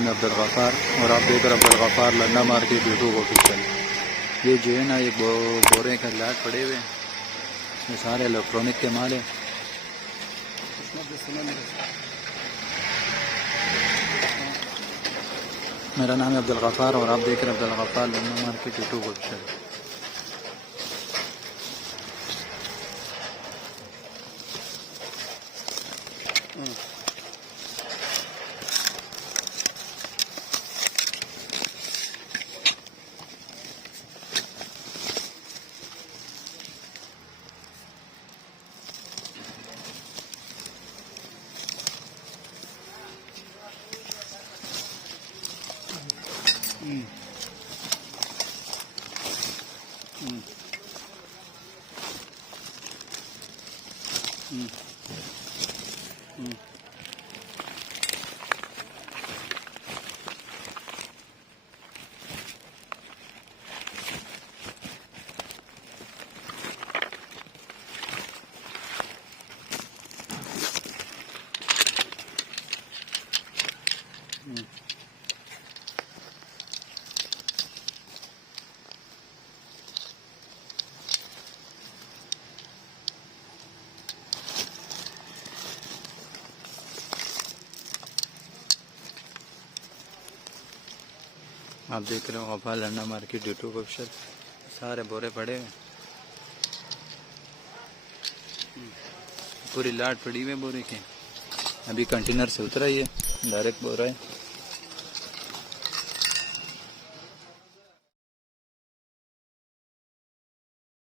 नाम है अब्दुल गफ़ार और आप देख रहे अब्दुल Ghaffar Lanna market YouTube official. ये जो है ना ये बोरे का लाट पड़े हुए हैं, ये सारे इलेक्ट्रॉनिक के माल है। मेरा नाम है अब्दुल गफ़ार और आप देख रहे हैं अब्दुल Ghaffar Lanna market YouTube official. आप देख रहे हो Ghaffar Lanna market YouTube official. सारे बोरे पड़े हुए, पूरी लाट पड़ी हुई है बोरे की। अभी कंटेनर से उतरा ही है, डायरेक्ट बोरा है।